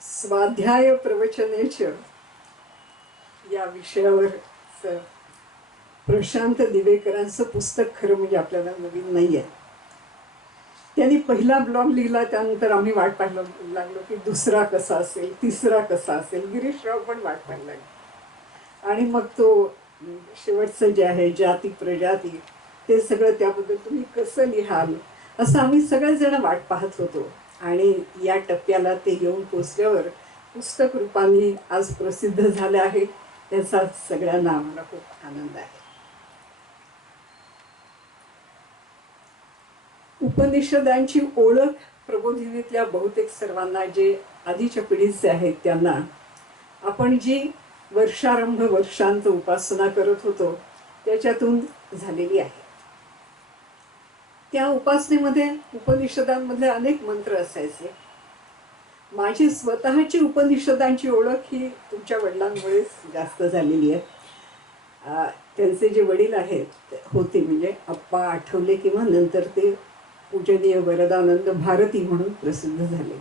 स्वाध्याय प्रवचनेच या विषयावर प्रशांत दिवेकरांचं पुस्तक खरं म्हणजे आपल्याला नवीन नाही आहे. त्यांनी पहिला ब्लॉग लिहिला, त्यानंतर आम्ही वाट पाहायला लागलो की दुसरा कसा असेल, तिसरा कसा असेल. गिरीशराव पण वाट पाहायला लागले आणि मग तो शेवटचं जे आहे जाती प्रजाती ते सगळं, त्याबद्दल तुम्ही कसं लिहाल असं आम्ही सगळेजण वाट पाहत होतो. आणि या टप्प्याला ते येऊन पोचल्यावर पुस्तक रूपाने आज प्रसिद्ध झालं आहे. त्याचा सगळ्यांना आम्हाला खूप आनंद आहे. उपनिषदांची ओळख प्रबोधिनीतल्या बहुतेक सर्वांना, जे आधीच्या पिढीचे आहेत त्यांना, आपण जी वर्षारंभ वर्षांत उपासना करत होतो त्याच्यातून झालेली आहे. त्या उपासनेमध्ये उपनिषदांमधले अनेक मंत्र असायचे. माझी स्वतःची उपनिषदांची ओळख ही तुमच्या वडिलांमुळेच जास्त झालेली आहे. त्यांचे जे वडील आहेत होते म्हणजे अप्पा आठवले किंवा नंतर ते पूजनीय वरदानंद भारती म्हणून प्रसिद्ध झाले.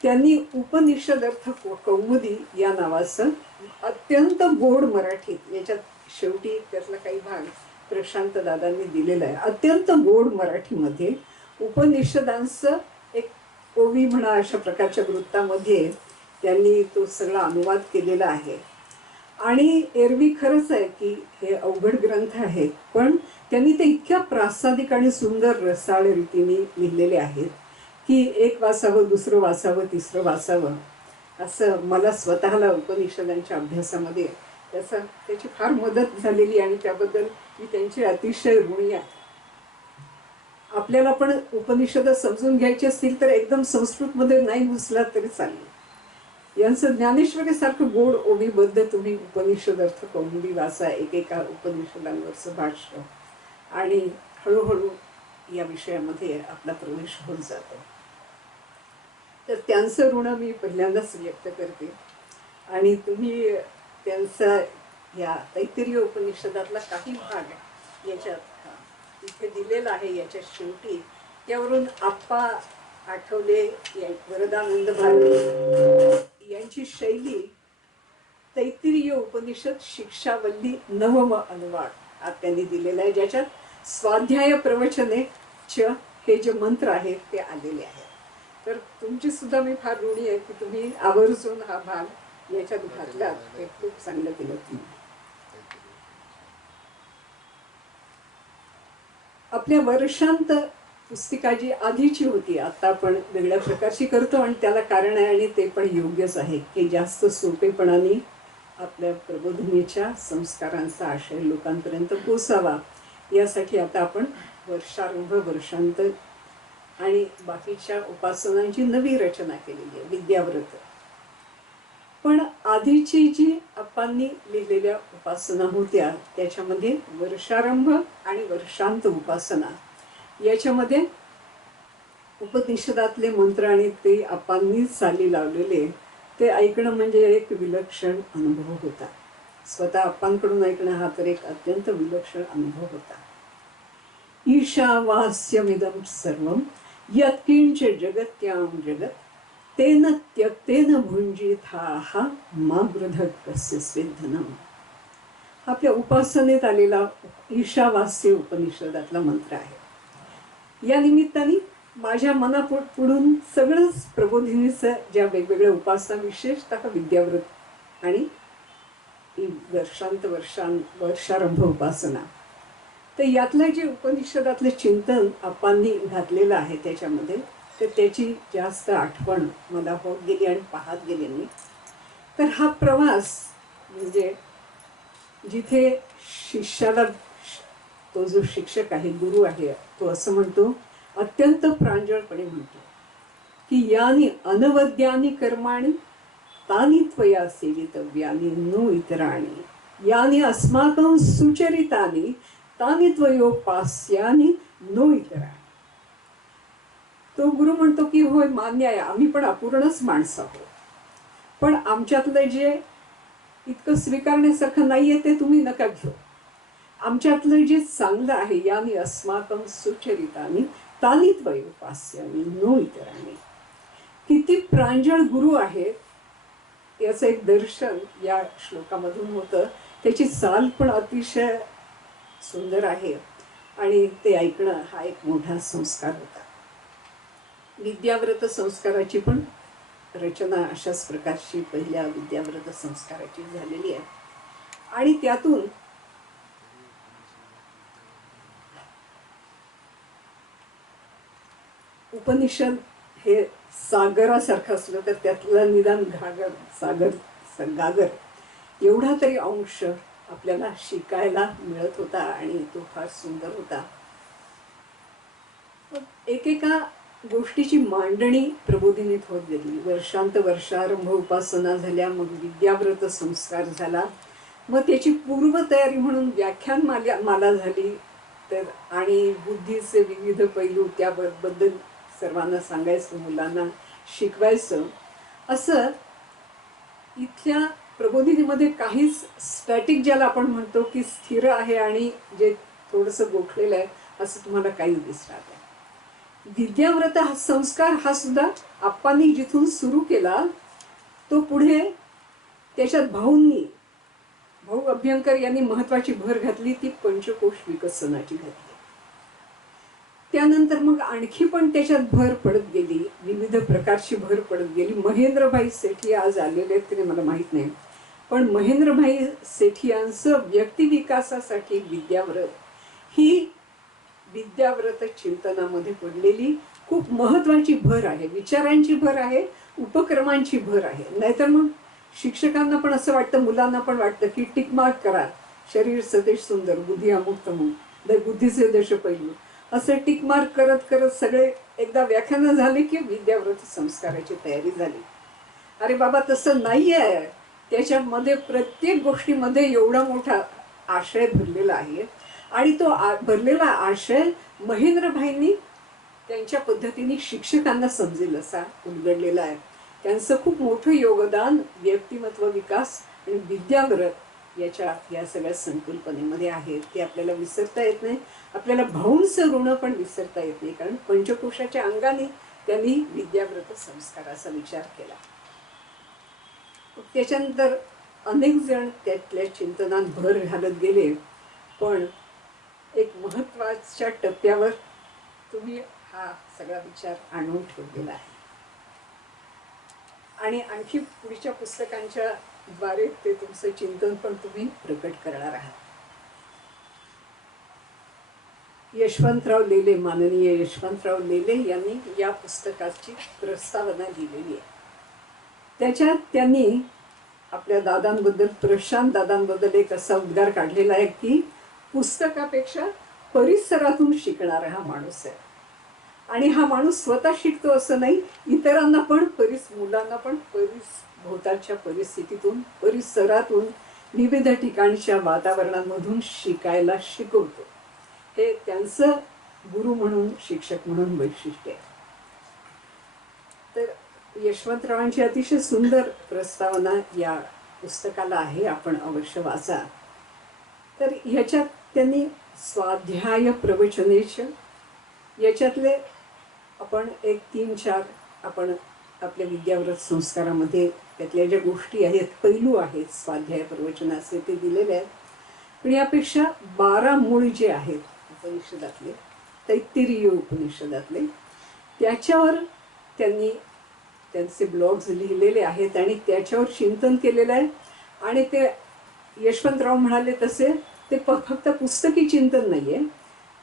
त्यांनी उपनिषदर्थ कौमुदी या नावाचं अत्यंत गोड मराठीत, याच्यात शेवटी त्यातला काही भाग प्रशांत दादांनी दिलेला आहे, अत्यंत गोड मराठीमध्ये उपनिषदांचं एक ओवी म्हणा अशा प्रकारच्या वृत्तामध्ये त्यांनी तो सगळा अनुवाद केलेला आहे. आणि एरवी खरंच आहे की हे अवघड ग्रंथ आहेत, पण त्यांनी ते इतक्या प्रासादिक आणि सुंदर रसाळ रीतीने लिहिलेले आहेत की एक वाचावं, दुसरं वाचावं, तिसरं वाचावं असं. मला स्वतःला उपनिषदांच्या अभ्यासामध्ये त्याची फार मदत झालेली आणि त्याबद्दल मी त्यांची अतिशय ऋणी आहे. आपल्याला पण उपनिषद समजून घ्यायची असतील तर एकदम संस्कृतमध्ये नाही घुसला तरी चालेल. यांचं ज्ञानेश्वरीसारखं गोड ओवीबद्ध तुम्ही उपनिषदर्थ कौमुदी वाचा, एकेका उपनिषदांवरचं भाष्य, आणि हळूहळू या विषयामध्ये आपला प्रवेश होत जातो. तर त्यांचं ऋण मी पहिल्यांदाच व्यक्त करते. आणि तुम्ही त्यांचा या तैत्तिरीय उपनिषदातला काही भाग याच्यात इथे दिलेला आहे, याच्या शेवटी त्यावरून आप्पा आठवले वरदानंद भारती यांची शैली तैत्तिरीय उपनिषद शिक्षावल्ली नवम अनुवाद हा त्यांनी दिलेला आहे, ज्याच्यात स्वाध्याय प्रवचने च हे जे मंत्र आहेत ते आलेले आहेत. तर तुमची सुद्धा मी फार ऋणी आहे की तुम्ही आवर्जून हा भाग याच्यात घातला, ते खूप चांगलं केलं तुम्ही. आपल्या वर्षांत पुस्तिका जी आधीची होती, आता आपण वेगळ्या प्रकारची करतो आणि त्याला कारण आहे आणि ते पण योग्यच आहे की जास्त सोपेपणाने आपल्या प्रबोधिनीच्या संस्कारांचा आशय लोकांपर्यंत पोचावा, यासाठी आता आपण वर्षारंभ वर्षांत आणि बाकीच्या उपासनांची नवी रचना केलेली आहे, विद्याव्रत. पण आधीची जी आप्पांनी लिहिलेल्या उपासना होत्या त्याच्यामध्ये वर्षारंभ आणि वर्षांत उपासना याच्यामध्ये उपनिषदातले मंत्र आणि ते आप्पांनी चाली लावलेले ते ऐकणं म्हणजे एक विलक्षण अनुभव होता. स्वतः आप्पांकडून ऐकणं हा तर एक अत्यंत विलक्षण अनुभव होता. ईशावास्यमिदं सर्वं यत्किंच जगत्यां जगत् तेन त्यक्तेन भुंजिथाः मा गृधः कस्य स्वेद्धनम्. आपल्या उपासनेत आलेला ईशावास्य उपनिषदातला मंत्र आहे. या निमित्ताने माझ्या मनापुढून सगळंच प्रबोधिनीचं ज्या वेगवेगळ्या उपासना, विशेषतः विद्याव्रत आणि वर्षारंभ उपासना, तर यातलं जे उपनिषदातलं चिंतन आप्पांनी घातलेलं आहे त्याच्यामध्ये, तर त्याची जास्त आठवण मला होत गेली आणि पाहत गेले मी. तर हा प्रवास म्हणजे जिथे शिष्याला, तो जो शिक्षक आहे, गुरु आहे, तो असं म्हणतो, अत्यंत प्रांजळपणे म्हणतो की यानी अनवद्यानी कर्माणी तानी त्वया सेवितव्यानी नो इतराणी यानी अस्माकं सुचरितानी तानी त्वयोपास्यानी नो इतराणी. तो गुरु म्हणतो की होय, मान्य आहे, आम्ही पण अपूर्णच माणसं आहोत, पण आमच्यातलं जे इतकं स्वीकारण्यासारखं नाहीये ते तुम्ही नका घेऊ. आमच्यातलं जे चांगलं आहे, यानी अस्माकं सुचरितानी तानी त्वयोपास्यानी नो इतराणी, किती प्रांजळ गुरु आहेत याचं एक दर्शन या श्लोकामधून होतं. त्याची चाल पण अतिशय सुंदर आहे आणि ते ऐकणं हा एक मोठा संस्कार होता. विद्याव्रत संस्काराची पण रचना अशाच प्रकारची पहिल्या विद्याव्रत संस्काराची झालेली आहे आणि त्यातून उपनिषद हे सागरासारखं असलं तर त्यातलं निदान गागर एवढा तरी अंश आपल्याला शिकायला मिळत होता आणि तो फार सुंदर होता. एकेका गोष्टीची मांडणी प्रबोधिनीत होत गेली. वर्षांत वर्षारंभ उपासना झाल्या, मग विद्याव्रत संस्कार झाला, मग त्याची पूर्वतयारी म्हणून व्याख्यान माला झाली. तर आणि बुद्धीचे विविध पैलू त्याबद्दल सर्वांना सांगायचं, मुलांना शिकवायचं. असं इथल्या प्रबोधिनीमध्ये काहीच स्टॅटिक ज्याला आपण म्हणतो की स्थिर आहे आणि जे थोडंसं गोठलेलं आहे असं तुम्हाला काहीच दिसणार नाही. विद्याव्रत हा संस्कार हा सुद्धा आप्पांनी जिथून सुरू केला तो पुढे त्याच्यात भाऊ अभ्यंकर यांनी महत्वाची भर घातली, ती पंचकोश विकसनाची घातली. त्यानंतर मग आणखी पण त्याच्यात भर पडत गेली, विविध प्रकारची भर पडत गेली. महेंद्रभाई सेठी आज आलेले आहेत की मला माहीत नाही, पण महेंद्रभाई सेठी यांचं व्यक्तिविकासासाठी विद्याव्रत ही विद्याव्रत चिंतनामध्ये पडलेली खूप महत्वाची भर आहे. विचारांची भर आहे, उपक्रमांची भर आहे. नाहीतर मग शिक्षकांना पण असं वाटतं, मुलांना पण वाटतं की टिक मार्क करा, शरीर सतेज सुंदर, बुद्धी अमुक्त बुद्धीचे दश पैलू, असं टिक मार्क करत करत सगळे एकदा व्याख्यानं झाले की विद्याव्रत संस्काराची तयारी झाली. अरे बाबा, तसं नाही आहे. त्याच्यामध्ये प्रत्येक गोष्टीमध्ये एवढा मोठा आशय भरलेला आहे आणि तो भरलेला आशय महेंद्रभाईंनी त्यांच्या पद्धतीने शिक्षकांना समजेल असा उलगडलेला आहे. त्यांचं खूप मोठं योगदान व्यक्तिमत्व विकास आणि विद्याव्रत या सगळ्या संकल्पनेमध्ये आहे. ते आपल्याला विसरता येत नाही. आपल्याला भाऊंचं ऋण पण विसरता येत नाही, कारण पंचकोशाच्या अंगाने त्यांनी विद्याव्रत संस्काराचा विचार केला. त्याच्यानंतर अनेक जण त्यातल्या चिंतनात भर घालत गेले, पण एक महत्वाच्या टप्प्यावर तुम्ही हा सगळा विचार आणून ठेवलेला आहे आणि आणखी पुढच्या पुस्तकांच्या द्वारे ते तुमचं चिंतन पण तुम्ही प्रकट करणार आहात. यशवंतराव लेले, माननीय यशवंतराव लेले यांनी या पुस्तकाची प्रस्तावना लिहिलेली आहे. त्याच्यात त्यांनी आपल्या दादांबद्दल, प्रशांत दादांबद्दल एक असा उद्गार काढलेला आहे की पुस्तकापेक्षा परिसरातून शिकणारा हा माणूस आहे. आणि हा माणूस स्वतः शिकतो असं नाही, इतरांना पण मुलांना पण भोवतालच्या परिस्थितीतून, परिसरातून, विविध ठिकाणच्या वातावरणामधून शिकायला शिकवतो. हे त्यांचं गुरु म्हणून, शिक्षक म्हणून वैशिष्ट्य आहे. तर यशवंतरावांची अतिशय सुंदर प्रस्तावना या पुस्तकाला आहे, आपण अवश्य वाचा. तर ह्याच्यात त्यांनी स्वाध्याय प्रवचनेश याच्यातले आपण एक 3-4 आपण आपल्या विद्याव्रत संस्कारामध्ये त्यातल्या ज्या गोष्टी आहेत, पैलू आहेत स्वाध्याय प्रवचनाचे, ते दिलेले आहेत. पण यापेक्षा 12 मूळ जे आहेत उपनिषदातले, तैत्तिरीय उपनिषदातले, त्याच्यावर त्यांनी त्यांचे ब्लॉग्स लिहिलेले आहेत आणि त्याच्यावर चिंतन केलेलं आहे. आणि ते यशवंतराव म्हणाले तसे ते फक्त पुस्तकी चिंतन नाही आहे,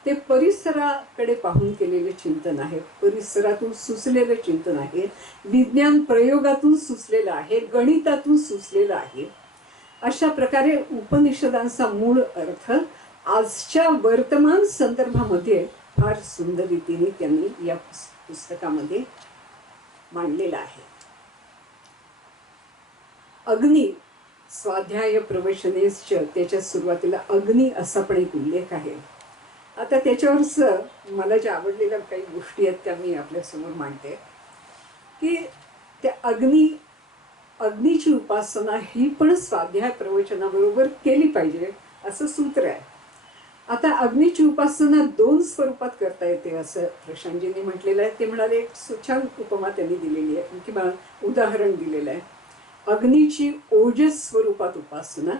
ते परिसराकडे पाहून केलेले चिंतन आहे, परिसरातून सुचलेलं चिंतन आहे, विज्ञान प्रयोगातून सुचलेलं आहे, गणितातून सुचलेलं आहे. अशा प्रकारे उपनिषदांचा मूळ अर्थ आजच्या वर्तमान संदर्भामध्ये फार सुंदर रीतीने त्यांनी या पुस्तकामध्ये मांडलेला आहे. अग्नी, स्वाध्याय प्रवचनेश, त्याच्या सुरुवातीला अग्नी असा पण एक उल्लेख आहे. आता त्याच्यावरच मला ज्या आवडलेल्या काही गोष्टी आहेत त्या मी आपल्यासमोर मांडते की त्या अग्नीची उपासना ही पण स्वाध्याय प्रवचनाबरोबर केली पाहिजे असं सूत्र आहे. आता अग्नीची उपासना 2 स्वरूपात करता येते असं प्रशांतजींनी म्हटलेलं आहे. ते म्हणाले, एक छान उपमा त्यांनी दिलेली आहे किंवा उदाहरण दिलेलं आहे. अग्नीची ओजस स्वरूपात उपासना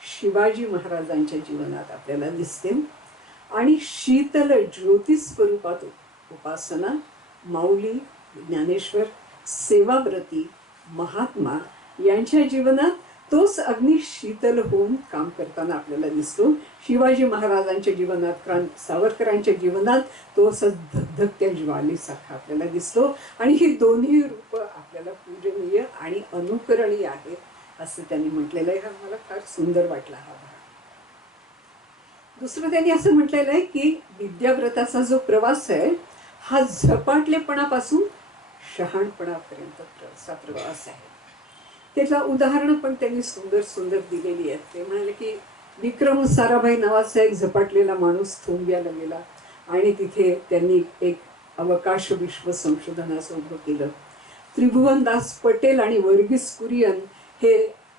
शिवाजी महाराजांच्या जीवनात आपल्याला दिसते आणि शीतल ज्योती स्वरूपात उपासना माऊली, ज्ञानेश्वर, सेवाव्रती, महात्मा यांच्या जीवनात तोच अग्नी शीतल होऊन काम करताना आपल्याला दिसतो. शिवाजी महाराजांच्या जीवनात, सावरकरांच्या जीवनात तो असं धगधगत्या ज्वालेसारखा आपल्याला दिसतो. आणि ही दोन्ही रूप आपल्याला पूजनीय आणि अनुकरणीय आहेत असं त्यांनी म्हटलेलं आहे. हा मला फार सुंदर वाटला हा भाग. दुसरं त्यांनी असं म्हटलेलं आहे की विद्याव्रताचा जो प्रवास आहे हा झपाटलेपणापासून शहाणपणापर्यंतचा प्रवास आहे. त्याला उदाहरणं पण त्यांनी सुंदर सुंदर दिलेली आहेत. ते म्हणाले की विक्रम साराभाई नावाचा एक झपाटलेला माणूस थोंबियाला गेला आणि तिथे त्यांनी एक अवकाश विश्व संशोधनाचं उभं केलं. त्रिभुवनदास पटेल आणि वर्गीस कुरियन हे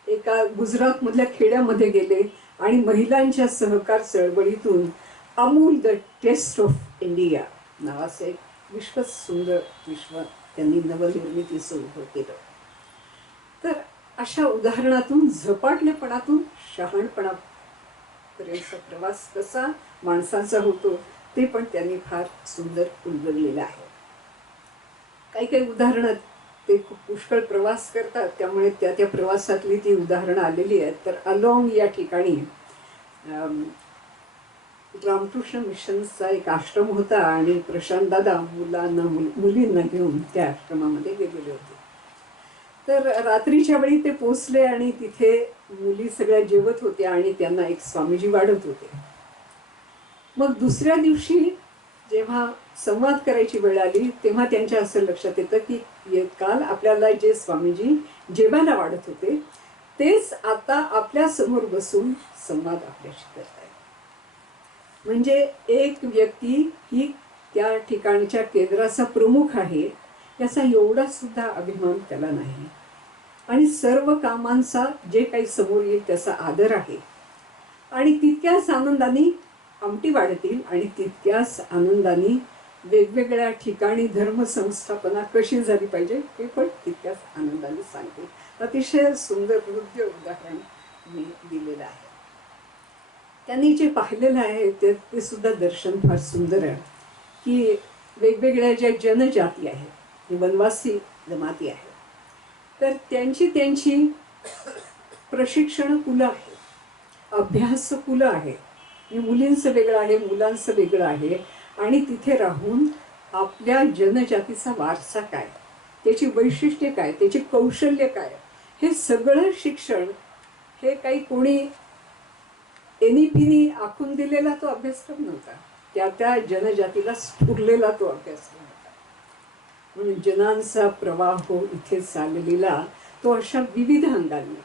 एका गुजरातमधल्या खेड्यामध्ये गेले आणि महिलांच्या सहकार चळवळीतून Amul the taste of India नावाचं एक विश्वच सुंदर विश्व त्यांनी नवनिर्मितीचं उभं केलं. तर अशा उदाहरणातून झपाटलेपणातून शहाणपणापर्यंतचा प्रवास कसा माणसाचा होतो ते पण त्यांनी फार सुंदर उलगडलेलं आहे. काही काही उदाहरणं ते खूप पुष्कळ प्रवास करतात त्यामुळे त्या त्या प्रवासातली ती उदाहरणं आलेली आहेत. तर अलोंग या ठिकाणी रामकृष्ण मिशनचा एक आश्रम होता आणि प्रशांत दादा मुलींना घेऊन त्या आश्रमामध्ये गेलेले होते. तर रात्रीच्या वेळी ते पोचले आणि तिथे मुली सगळ्या जेवत होत्या आणि त्यांना एक स्वामीजी वाढत होते. मग दुसऱ्या दिवशी जेव्हा संवाद करायची वेळ आली तेव्हा त्यांच्या असं लक्षात येतं की काल आपल्याला जे स्वामीजी जेवायला वाढत होते तेच आता आपल्या समोर बसून संवाद आपल्याशी करतायत. म्हणजे एक व्यक्ती ही त्या ठिकाणच्या केंद्राचा प्रमुख आहे याचा एवढा सुद्धा अभिमान त्याला नाही आणि सर्व कामांचा जे काही समोर येईल त्याचा आदर आहे आणि तितक्याच आनंदाने आमटी वाढतील आणि तितक्याच आनंदाने वेगवेगळ्या ठिकाणी धर्मसंस्थापना कशी झाली पाहिजे हे पण तितक्याच आनंदाने सांगते. अतिशय सुंदर हृदय उदाहरण मी दिलेलं आहे. त्यांनी जे पाहिलेलं आहे ते सुद्धा दर्शन फार सुंदर आहे की वेगवेगळ्या ज्या जनजाती आहेत, वनवासी जमाती आहेत, तर त्यांची प्रशिक्षण कुलं आहेत, अभ्यास कुलं आहेत. मुलींचं वेगळं आहे, मुलांचं वेगळं आहे आणि तिथे राहून आपल्या जनजातीचा वारसा काय, त्याची वैशिष्ट्ये काय, त्याची कौशल्य काय, हे सगळं शिक्षण हे काही कोणी एनीपिनी आखून दिलेला तो अभ्यासक्रम नव्हता. त्या त्या जनजातीला स्फुरलेला तो अभ्यासक्रम होता. म्हणून जनांचा प्रवाह इथे चाललेला तो अशा विविध अंगांनी,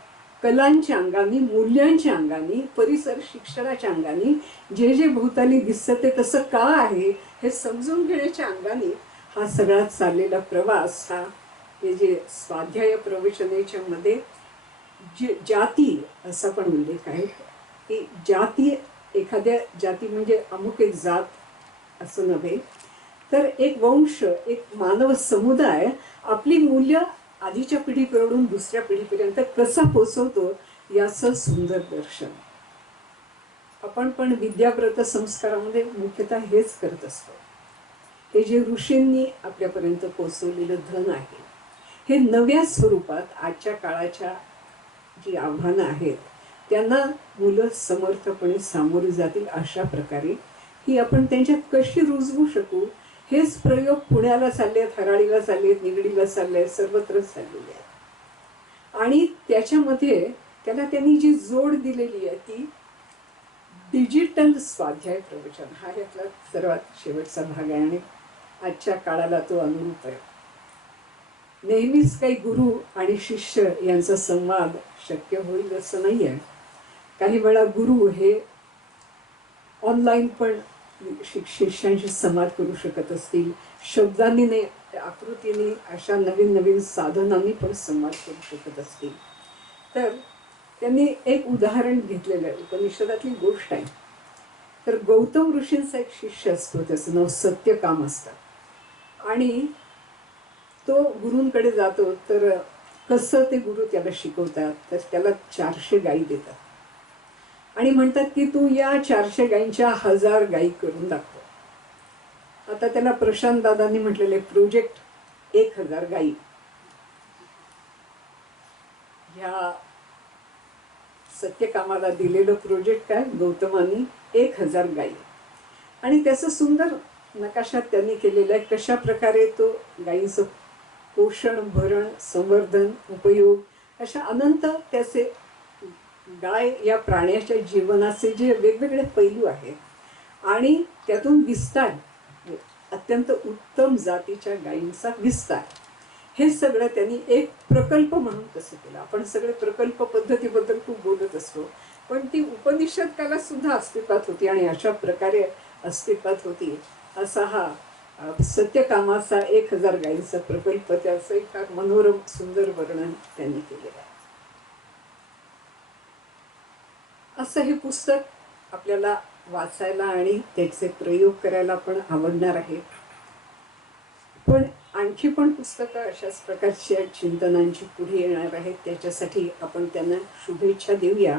कलांच्या अंगाने, मूल्यांच्या अंगाने, परिसर शिक्षणाच्या अंगाने, जे जे भोवताली दिसतं ते तसं का आहे हे समजून घेण्याच्या अंगाने हा सगळा चाललेला प्रवास, हा हे जे स्वाध्याय प्रवचनेच्या मध्ये जे जाती असा पण उल्लेख आहे की जाती, एखाद्या जाती म्हणजे अमुक एक जात असं नव्हे तर एक वंश, एक मानव समुदाय आपली मूल्य आधीच्या पिढीकडून दुसऱ्या पिढीपर्यंत कसा पोचवतो याचं सुंदर दर्शन. आपण पण विद्याव्रत संस्कारामध्ये मुख्यतः हेच करत असतो. हे जे ऋषींनी आपल्यापर्यंत पोचवलेलं धन आहे हे नव्या स्वरूपात आजच्या काळाच्या जी आव्हानं आहेत त्यांना मुलं समर्थपणे सामोरे जातील अशा प्रकारे ही आपण त्यांच्यात कशी रुजवू शकू हेच प्रयोग पुण्याला चालले आहेत, हराळीला चालले आहेत, निगडीला चालले आहेत, सर्वत्रच चाललेले आहेत. आणि त्याच्यामध्ये त्याला त्यांनी जी जोड दिलेली आहे ती डिजिटल स्वाध्याय प्रवचन हा यातला सर्वात शेवटचा भाग आहे आणि आजच्या काळाला तो अनुरूप आहे. नेहमीच काही गुरु आणि शिष्य यांचा संवाद शक्य होईल असं नाही आहे. काही वेळा गुरु हे ऑनलाईन पण शिष्यांशी संवाद करू शकत असतील, शब्दांनी नाही, आकृतीने, अशा नवीन नवीन साधनांनी पण संवाद करू शकत असतील. तर त्यांनी एक उदाहरण घेतलेलं आहे, उपनिषदातली गोष्ट आहे. तर गौतम ऋषींचा एक शिष्य असतो, त्याचं नाव सत्यकाम असतं. आणि तो गुरूंकडे जातो. तर कसं ते गुरु त्याला शिकवतात, तर त्याला 400 गायी देतात आणि म्हणतात की तू या 400 गायींच्या 1000 गायी करून दाखव. आता त्याला प्रशांत दादांनी म्हटलेले प्रोजेक्ट 1000 गायी. ह्या सत्यकामाला दिलेलं प्रोजेक्ट काय, गौतमांनी 1000 गायी. आणि त्याचं सुंदर नकाशात त्यांनी केलेलं आहे, कशा प्रकारे तो गायीचं पोषण, भरण, संवर्धन, उपयोग, अशा अनंत त्याचे गाय या प्राण्याच्या जीवनाचे जे वेगवेगळे पैलू आहेत आणि त्यातून विस्तार, अत्यंत उत्तम जातीच्या गायींचा विस्तार, हे सगळं त्यांनी एक प्रकल्प म्हणून कसं केलं. आपण सगळे प्रकल्प पद्धतीबद्दल खूप बोलत असतो, पण ती उपनिषद काला सुद्धा अस्तित्वात होती आणि अशा प्रकारे अस्तित्वात होती. असा हा सत्यकामाचा 1000 गायींचा प्रकल्प, त्याचं एक फार मनोरम सुंदर वर्णन त्यांनी केलेलं आहे. असं हे पुस्तक आपल्याला वाचायला आणि त्याचे प्रयोग करायला पण आवडणार आहे. पण आणखी पण पुस्तकं अशाच प्रकारच्या चिंतनांची पुढे येणार आहेत. त्याच्यासाठी आपण त्यांना शुभेच्छा देऊया.